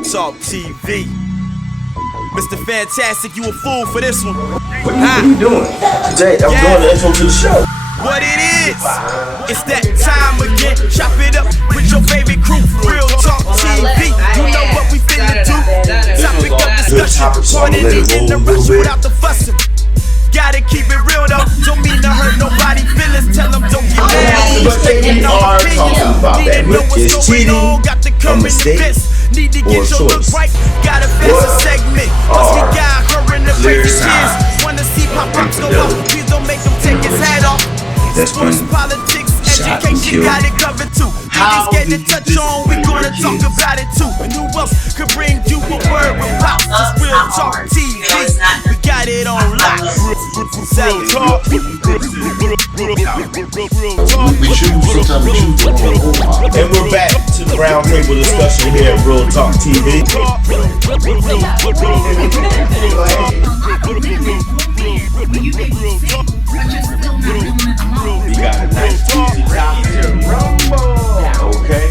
Real Talk TV. Mr. Fantastic, you a fool for this one. What are you doing? Jay, I'm doing the intro to the show. What it is, it's that time again. Chop it up with your favorite crew. Real Talk TV, you know what we finna do. Topic of discussion, pointed in the rush without the fussing. Gotta keep it real though, don't mean to hurt nobody feelings. Tell them don't get mad. But we are talking about that, which is cheating, a mistake, need to get your look right. Got a fancy segment. Once we got her in the favorite kids. Wanna see pop-ups go up, please don't make them take his head off. Sports, politics, education, got it covered too. Niggas get in touch on, we gonna talk about it too. And who else could bring you a word with pops? It's Real Talk TV. We got it on lock. Real Talk. We choose, sometimes we choose the wrong. And we're back to the round table discussion here at Real Talk TV. We got a nice easy top to rumble. Okay.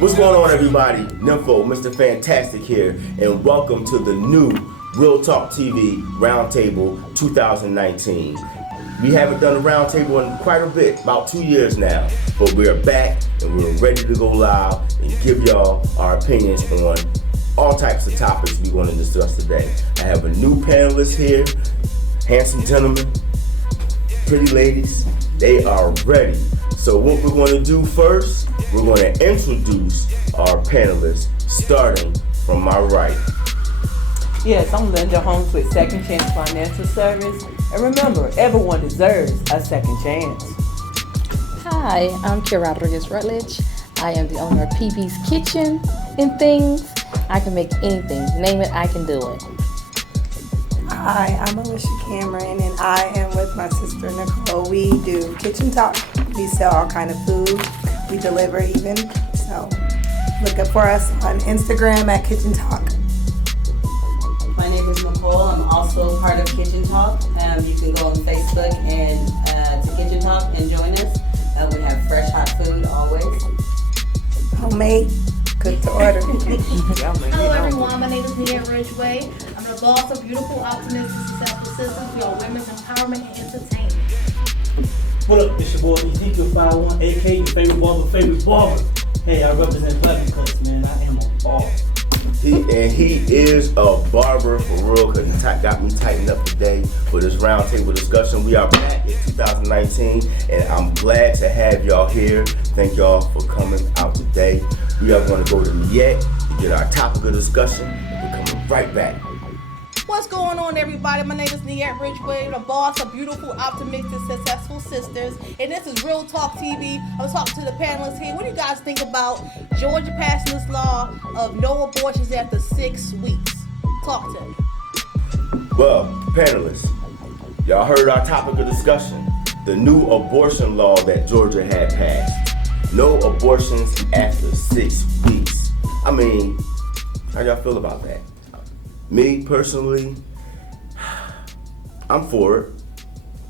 What's going on, everybody? Nympho, Mr. Fantastic here, and welcome to the new Real Talk TV Roundtable 2019. We haven't done a roundtable in quite a bit, about 2 years now, but we're back and we're ready to go live and give y'all our opinions on all types of topics we're going to discuss today. I have a new panelist here, handsome gentlemen, pretty ladies. They are ready. So what we're going to do first, we're going to introduce our panelists, starting from my right. Yes, I'm Linda Holmes with Second Chance Financial Service. And remember, everyone deserves a second chance. Hi, I'm Kira Rodriguez-Rutledge. I am the owner of PB's Kitchen and Things. I can make anything. Name it, I can do it. Hi, I'm Alusha Cameron, and I am with my sister Nicole. We do kitchen talk. We sell all kind of food. We deliver even. So look up for us on Instagram at Kitchen Talk. My name is Nicole. I'm also part of Kitchen Talk. You can go on Facebook and to Kitchen Talk and join us. We have fresh hot food always. Homemade, cooked to order. Hello everyone, my name is Neatte Ridgeway. I'm the boss of Beautiful, Optimistic, Successful Sisters. We are women's empowerment and entertainment. What up, it's your boy Ezekiel 51, aka your favorite barber. Hey, I represent Platinum Cuts, man. I am a barber. He is a barber for real, because he got me tightened up today for this roundtable discussion. We are back in 2019, and I'm glad to have y'all here. Thank y'all for coming out today. We are going to go to Neatte to get our topic of discussion, and we're coming right back. What's going on, everybody? My name is Neatte Ridgeway, the boss of Beautiful, Optimistic, Successful Sisters, and this is Real Talk TV. I'm talking to the panelists here. What do you guys think about Georgia passing this law of no abortions after 6 weeks? Talk to me. Well, panelists, y'all heard our topic of discussion, the new abortion law that Georgia had passed. No abortions after 6 weeks. I mean, how y'all feel about that? Me personally, I'm for it.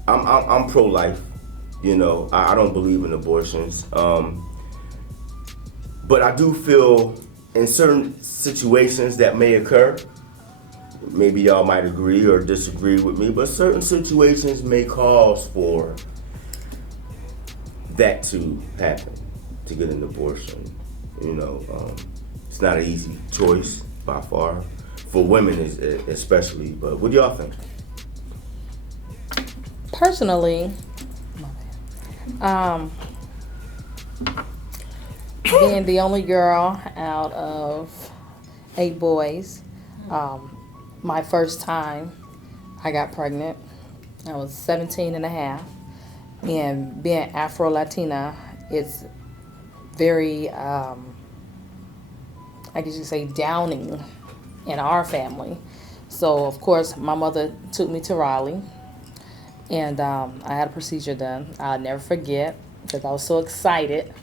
I'm pro-life. You know, I don't believe in abortions. But I do feel in certain situations that may occur, maybe y'all might agree or disagree with me, but certain situations may cause for that to happen, to get an abortion. You know, it's not an easy choice by far. For women especially, but what do y'all think? Personally, being the only girl out of 8 boys, my first time I got pregnant, I was 17 and a half, and being Afro-Latina, it's very, I guess you could say, downing in our family. So of course my mother took me to Raleigh, and I had a procedure done. I'll never forget, because I was so excited.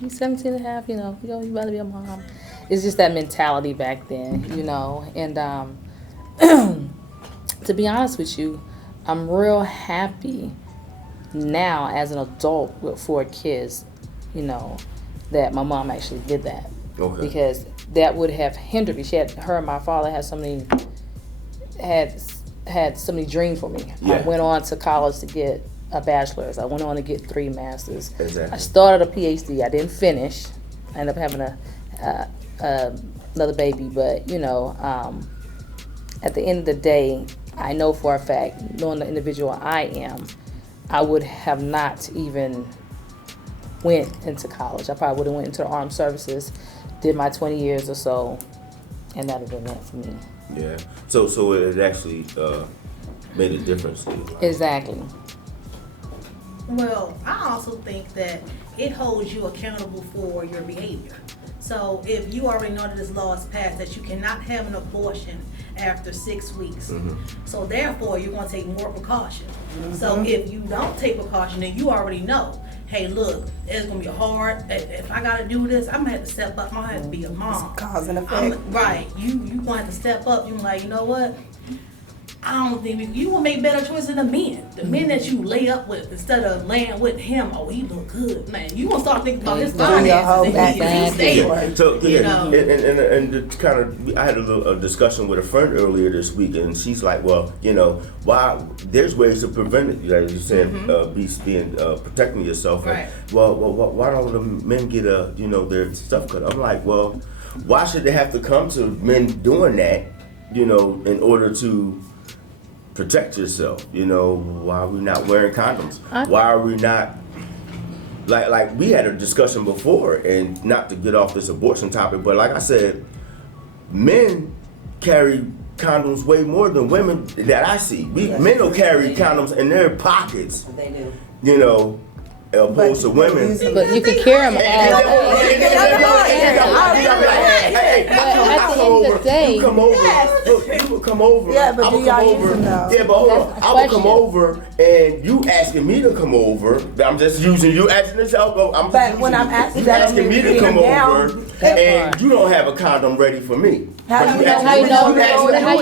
You're 17 and a half, you know, you better be a mom. It's just that mentality back then, you know. And to be honest with you, I'm real happy now as an adult with 4 kids. that my mom actually did that. Okay. Because that would have hindered me. Her and my father had so many dreams for me. Yeah. I went on to college to get a bachelor's. I went on to get 3 masters. Exactly. I started a PhD. I didn't finish. I ended up having another baby, but at the end of the day, I know for a fact, knowing the individual I am, I would have not even went into college. I probably would have went into the armed services, did my 20 years or so, and that would have been it for me. Yeah. So it actually made a difference to you. Exactly. Well, I also think that it holds you accountable for your behavior. So if you already know that this law is passed that you cannot have an abortion after 6 weeks, so therefore you're going to take more precaution. So if you don't take precaution, then you already know, hey, look, it's going to be hard. If I got to do this, I'm going to have to step up. I'm going to have to be a mom. Cause and effect. Right. You going to have to step up. You're like, you know what? I don't think you will make better choices than the men. The men that you lay up with instead of laying with him. Oh, he look good, man. You gonna start thinking about his finances and he stay. So and to kind of, I had a discussion with a friend earlier this week, and she's like, well, why? There's ways to prevent it. Like you said, protecting yourself. Right. Well, why don't the men get their stuff cut? I'm like, well, why should they have to come to men doing that? In order to protect yourself. Why are we not wearing condoms? Why are we not like we had a discussion before, and not to get off this abortion topic, but like I said, men carry condoms way more than women that I see. Men will carry condoms in their pockets. They do. Opposed to women. But you can carry them all. You come over. Yeah, but do y'all use them though? Yeah, but hold on. I would come over, and you asking me to come over. I'm just using you asking this help. But when I'm asking you asking me to come over, and part. you don't have a condom ready for me. How you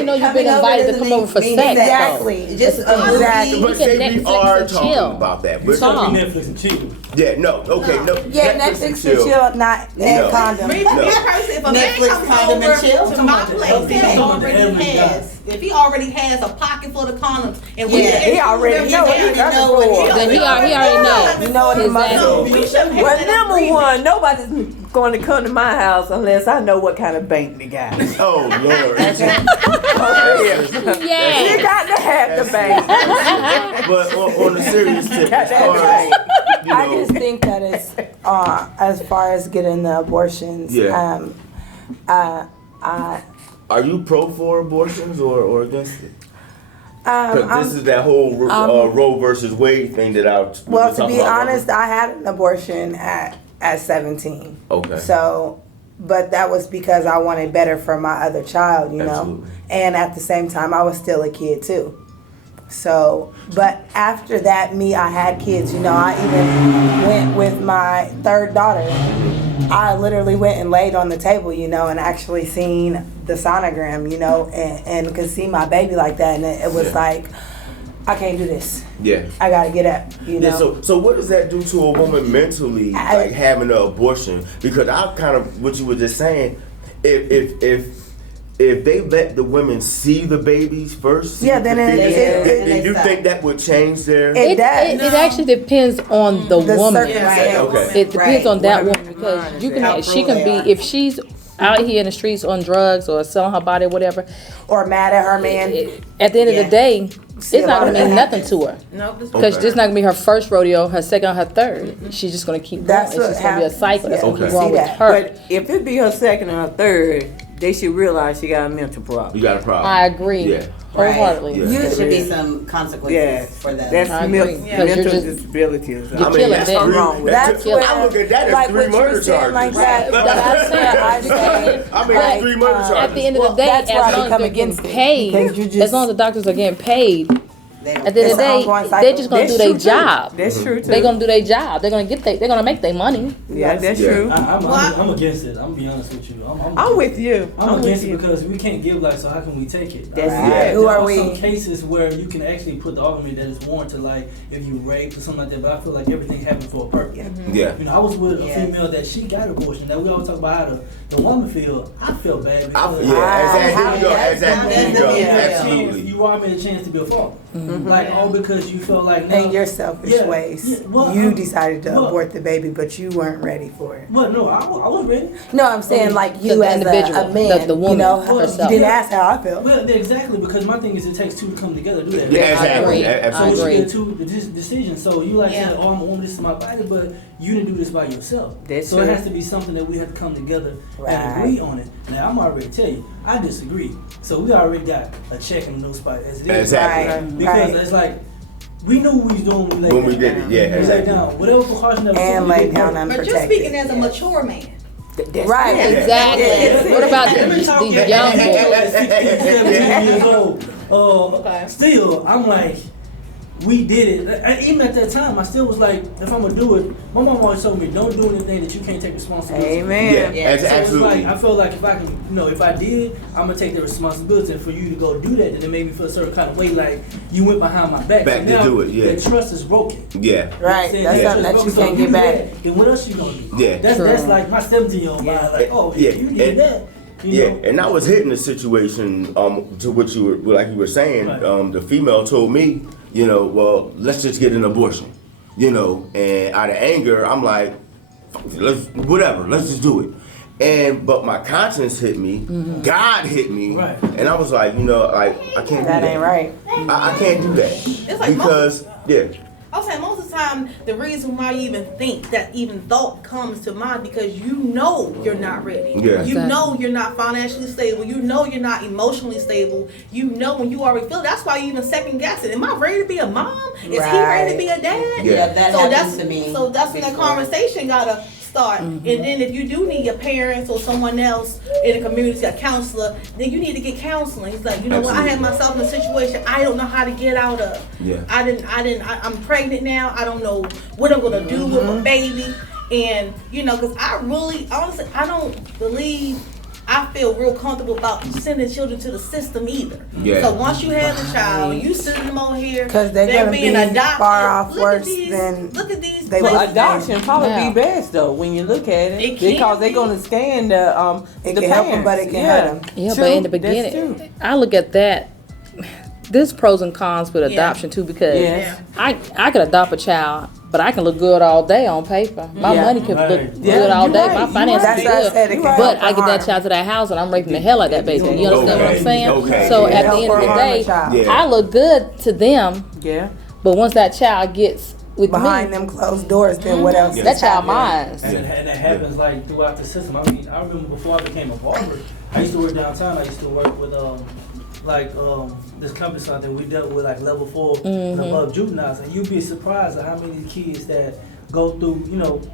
know you've been invited to come over for sex? Exactly. Just exactly. But say we are talking about that. We're talking Netflix and chill. Yeah, no, okay, no. Yeah, Netflix and chill, not and condom. Me personally, if a man comes over to my place, if he already has a pocket full of condoms, and he already know what he's Then he already knows. You know what he must do. Well, number one, nobody's going to come to my house unless I know what kind of bank they got. Oh, Lord. Yeah. You got to have the bank. But on the serious tip, I just think that it's as far as getting the abortions. Yeah. Are you pro for abortions or against it? Because this is that whole Roe versus Wade thing that I was to be honest, I had an abortion at 17. Okay. So, but that was because I wanted better for my other child, Absolutely. And at the same time, I was still a kid too. So, but after that, I had kids, I even went with my third daughter. I literally went and laid on the table, and actually seen the sonogram, and could see my baby like that. And it was like, I can't do this. Yeah. I gotta get up, Yeah, so what does that do to a woman mentally, like having an abortion? Because I kind of, what you were just saying, if they let the women see the babies first, then you think that would change their? It actually depends on the woman. Right. Okay. It depends on that woman, because she can be, if she's out here in the streets on drugs or selling her body or whatever, or mad at her man. At the end of the day, it's not going to mean nothing to her. Because this is not going to be her first rodeo, her second, or her third. She's just going to keep going. It's just going to be a cycle that's going to keep going with her. But if it be her second or her third, they should realize she got a mental problem. You got a problem. I agree. Yeah. Wholeheartedly. Yeah. There should be some consequences for that. That's mental disability. You're killing them. That's where I look at that as like 3 what murder you're saying charges. like that. I mean, 3 murder charges. At the end of the day, as long as they're getting paid, as long as the doctors are getting paid, At the end of the day, they're just gonna do their job. That's true too. They're gonna do their job. They're gonna make their money. Yeah, that's true. I'm against it. I'm gonna be honest with you. I'm with you. I'm against it because we can't give life, so how can we take it? That's right. Who are we? There are some cases where you can actually put the argument that it's warranted, like if you rape or something like that. But I feel like everything happened for a purpose. Yeah. You know, I was with a female that she got abortion. That we always talk about how the woman feel. I feel bad because absolutely. You are made a chance to be a father. Like all because you felt like in your selfish ways, you decided to abort the baby, but you weren't ready for it. Well, no, I was ready. No, I'm saying like you the as individual, a man, the woman you know, herself. you didn't ask how I felt. Well, exactly, because my thing is it takes two to come together to do that. Yeah, exactly. Absolutely. So you get two decisions. So you like saying, oh, I'm a woman, this is my body, but you didn't do this by yourself. So it has to be something that we have to come together and agree on it. Now, I'm already tell you, I disagree. So we already got a check in those spots as it is. Exactly. Because it's like, we knew what we was doing when we did it. Yeah, exactly. Down. Whatever precaution that and lay down unprotected. But you're speaking as a mature man. Right. Exactly. What about these young boys? 16, 17 years old. Still, I'm like, we did it. And even at that time, I still was like, if I'm gonna do it, my mom always told me, don't do anything that you can't take responsibility. Amen. Yeah, So absolutely. it's like, I felt like if I can, if I did, I'm gonna take the responsibility. And for you to go do that, then it made me feel a certain kind of way, like you went behind my back. Back so to now, do it, yeah. The trust is broken. Yeah. Right. That's something that you can't get back. Then what else you gonna do? Yeah. That's like my 17-year-old mind. Like, oh, yeah, you need that. Yeah, and I was hitting the situation to what you were, like you were saying. The female told me, well, let's just get an abortion, and out of anger, I'm like, let's just do it. But my conscience hit me, God hit me, and I was like, I can't do that. That ain't right. I can't do that. It's like because, I'm saying most of the time, the reason why you even think that even thought comes to mind because you know you're not ready. Yeah. You know you're not financially stable. You know you're not emotionally stable. You know when you already feel. That's why you even second guess it. Am I ready to be a mom? Is he ready to be a dad? Yeah, that so happens to me. So that's when that conversation gotta start. And then if you do need your parents or someone else in the community, a counselor, then you need to get counseling. It's like, what, I had myself in a situation I don't know how to get out of. Yeah. I'm pregnant now. I don't know what I'm gonna do with my baby. And because honestly, I don't believe I feel real comfortable about sending children to the system either. Yeah. So once you have the child, you sending them over here because they're gonna being be adopted. far off worse than look at these. Adoption probably be best though when you look at it because they're gonna scan the it the can parents. help them, but it can hurt them. Yeah, but in the beginning, I look at that. There's pros and cons with adoption too because I could adopt a child, but I can look good all day on paper. My money can look good all day. My finances good, but I get that child to that house and I'm raping the hell out of that baby. You understand what I'm saying? Okay. So at the end of the day, I look good to them. Yeah. But once that child gets with behind them closed doors, then what else? That child mine. And it happens like throughout the system. I mean, I remember before I became a barber, I used to work downtown. I used to work with this company out there. We dealt with like level 4 and above juveniles, and you'd be surprised at how many kids that go through,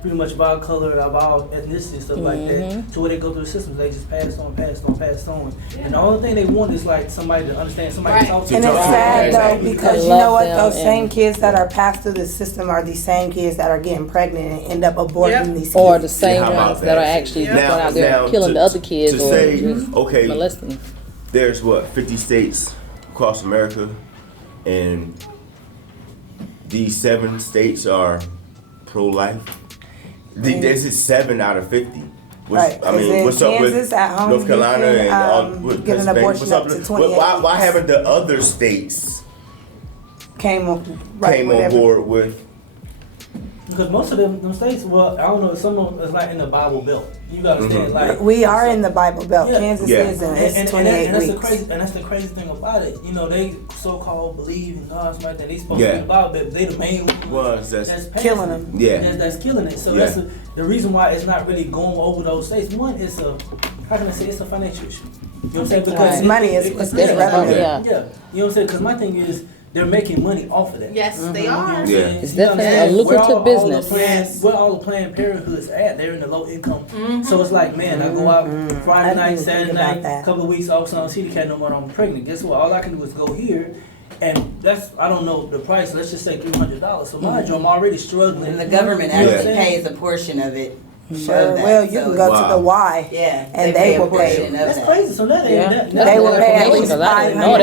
pretty much of our color, of our ethnicity and stuff like that. So when they go through the systems, they just pass on. Yeah. And the only thing they want is like somebody to understand, somebody to talk to. And it's sad though, because you know what? Those same kids that are passed through the system are the same kids that are getting pregnant and end up aborting these kids. Or the same ones that are actually going out there killing the other kids or just molesting. There's 50 states across America, and these 7 states are pro-life. This is 7 out of 50. Right. I mean, what's up with at home, North Carolina and get an abortion up to 28 why haven't the other states came on board with? Because most of them states, well, I don't know, some of them is like in the Bible Belt. You gotta understand, like we are in the Bible Belt. Kansas is, and it's 28 weeks. And that's the crazy thing about it. They so-called believe in God, something like that. They supposed to be in the Bible Belt. They the main ones that's killing them. Yeah, that's killing it. So that's the reason why it's not really going over those states. One, it's a it's a financial issue. You know what I'm saying? Because money is revenue. Yeah. You know what I'm saying? Because my thing is, they're making money off of that. Yes, they are. Yeah. It's definitely a lucrative business. Where all the Planned Parenthoods at? They're in the low income. So it's like, man, I go out Friday night, Saturday night, a couple of weeks off, so I don't see the cat no more. I'm pregnant. Guess what? All I can do is go here And that's, I don't know the price, let's just say $300. So mind you, I'm already struggling. And the government actually pays a portion of it. Sure. Well, you can go to the Y. Yeah. And they will pay. That's crazy. So that ain't They will pay at least $500. I didn't know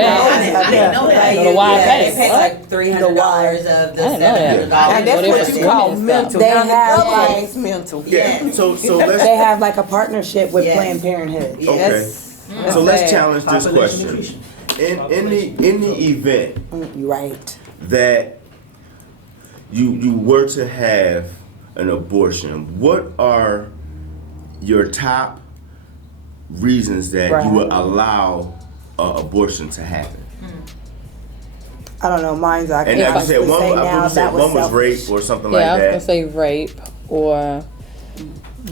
that. They The Y pay pays. like $300 of the I didn't know that. $700. And that's what you call mental. They Now, the have government like- is mental. Yeah. So let's They have like a partnership with Yes. Planned Parenthood. okay. So let's challenge this question. In the event Right. that you were to have an abortion, what are your top reasons that you would allow abortion to happen? I don't know. Mine's I And can I said one, one was rape or something Yeah, I like was gonna that. say rape or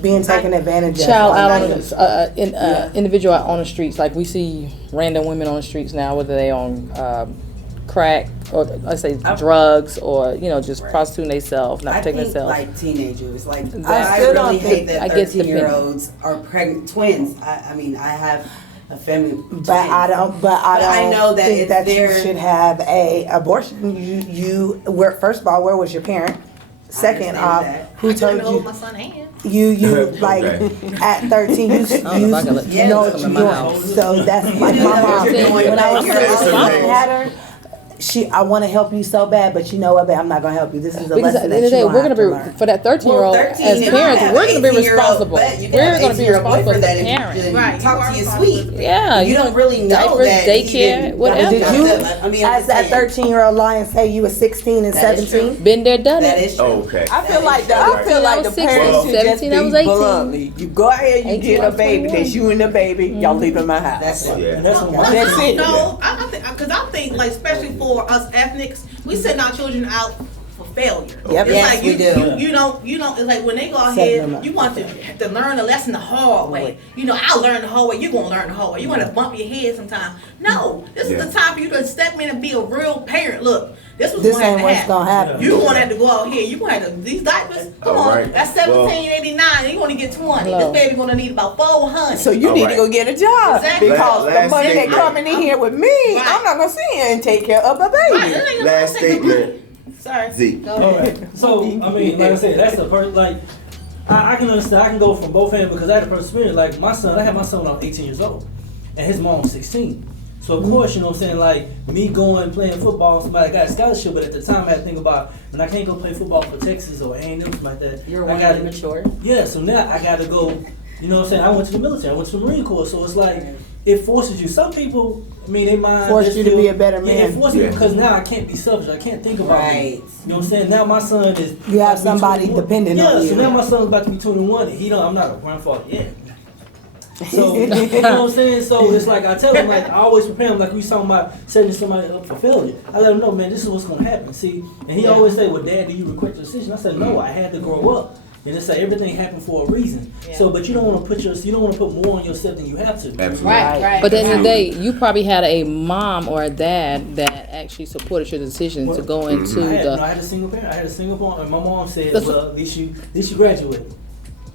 being taken advantage of. child out on the individual out on the streets. Like we see random women on the streets now, whether they on crack or let's say drugs or just prostituting themselves, not I protecting think themselves. like teenagers, like I I still really don't hate think- that I guess 13-year-olds are pregnant twins. I mean, I have a family. But I don't. But I know that think it's that you their- should have a abortion. Where first of all, where was your parent? Second off, that. who told hold you? my son's hand. You like Okay. at 13, you I don't know if I can let know what kids you're come in my doing. house. So that's like my mom. When I was had her, I want to help you so bad, but you know what, babe, I'm not gonna help you. This is a Because at lesson the that end you of the day, don't we're have gonna to be learn. for that 13-year-old as parents. We're gonna be responsible. We're gonna be responsible as a parent. Right, Talk you are to you responsible. sweet. Yeah, You don't really know diapers, that he daycare, didn't- whatever. Did you, I mean, I'm as that just saying. 13-year-old lie and say you were 16 and That is 17? Been there, done That it. is true. Okay. I feel like the I was 16, parents should just 17, I was be 18. bluntly. You go ahead, you 18, get I a was baby. 21. That's you and the baby. Y'all leaving my house. That's it. Yeah. And that's what That's it. No, I think because I think like especially for us ethnics, we send our children out for failure. Yep. It's Yes, like we you, do. you don't. It's like when they go out Setting here, them up. you want to learn a lesson the hard way. I learned the hard way. You're gonna learn the hard way. You want to bump your head sometime. No, this is the time for you to step in and be a real parent. Look, this was This gonna have ain't to what's happen. gonna happen. You gonna have to go out here. You gonna have to these diapers. Come All on, right. that's 17.89. You gonna get 20. Hello. This baby gonna need about 400. So you All need right. to go get a job Exactly. because Last the money that statement. coming in here with me, Right. I'm not gonna sit here and take care of the Right, baby. that ain't Last gonna take the- statement, Sorry. Zeke. Go All ahead. right. So I mean, like I said, that's the person. Like I can understand. I can go from both ends because I had a personal experience. Like my son, I had my son when I was 18 years old, and his mom was 16. So of course, you know what I'm saying, like me going playing football, somebody got a scholarship, but at the time I had to think about, and I can't go play football for Texas or A&M, something like that. You're I one gotta- mature. Yeah, so now I gotta go, you know what I'm saying, I went to the military, I went to the Marine Corps, so it's like, it forces you. Some people, I mean, they mind. Force just you to feel- be a better Yeah, man. it forces Yeah. me because now I can't be selfish, I can't think about me. Right. You know what I'm saying? Now my son is. You have about to be somebody 21. depending on Yeah, you. so now my son's about to be 21 and I'm not a grandfather yet. So, you know what I'm saying? So it's like I tell him, like, I always prepare him, like we talking about setting somebody up for failure. I let him know, man, this is what's gonna happen. See, and he always say, well, Dad, do you regret the decision? I said, no, I had to grow up. And it's like everything happened for a reason. Yeah. So, but you don't want to put more on yourself than you have to. Absolutely. Right. But at the end of the day, you probably had a mom or a dad that actually supported your decision to go into I had a single parent. I had a single parent, and my mom said, That's "Well, at least you graduated."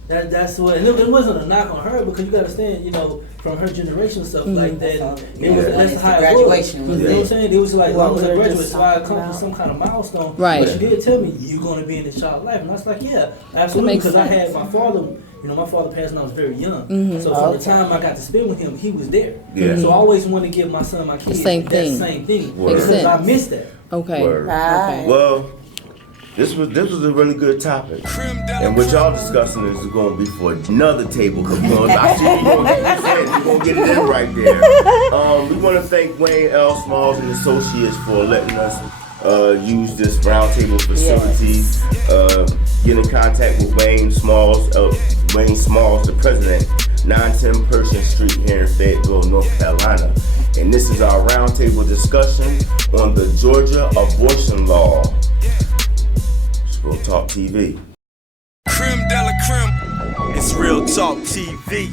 That's what, and it wasn't a knock on her because you got to understand, you know, from her generation stuff like that. It was that's how it Graduation was. was You know what I'm it. saying? It was like, as long as I we were graduate, just so I talking accomplished about. some kind of milestone. Right. But she did tell me you're going to be in this child's life, and I was like, yeah, absolutely, makes because I had sense. my father. You know, my father passed when I was very young. So from the time I got to spend with him, he was there. Yeah. So I always want to give my son, my kids, same that thing. same thing. Word. Because Makes I sense. missed that. Okay. Word. Right. Well, this was a really good topic, and what y'all discussing is going to be for another table because I see you're going to get it in right there. We want to thank Wayne L. Smalls and Associates for letting us use this roundtable facility. Get in contact with Wayne Smalls, the president, 910 Pershing Street here in Fayetteville, North Carolina. And this is our roundtable discussion on the Georgia abortion law. Real Talk TV. Creme de la creme. It's Real Talk TV.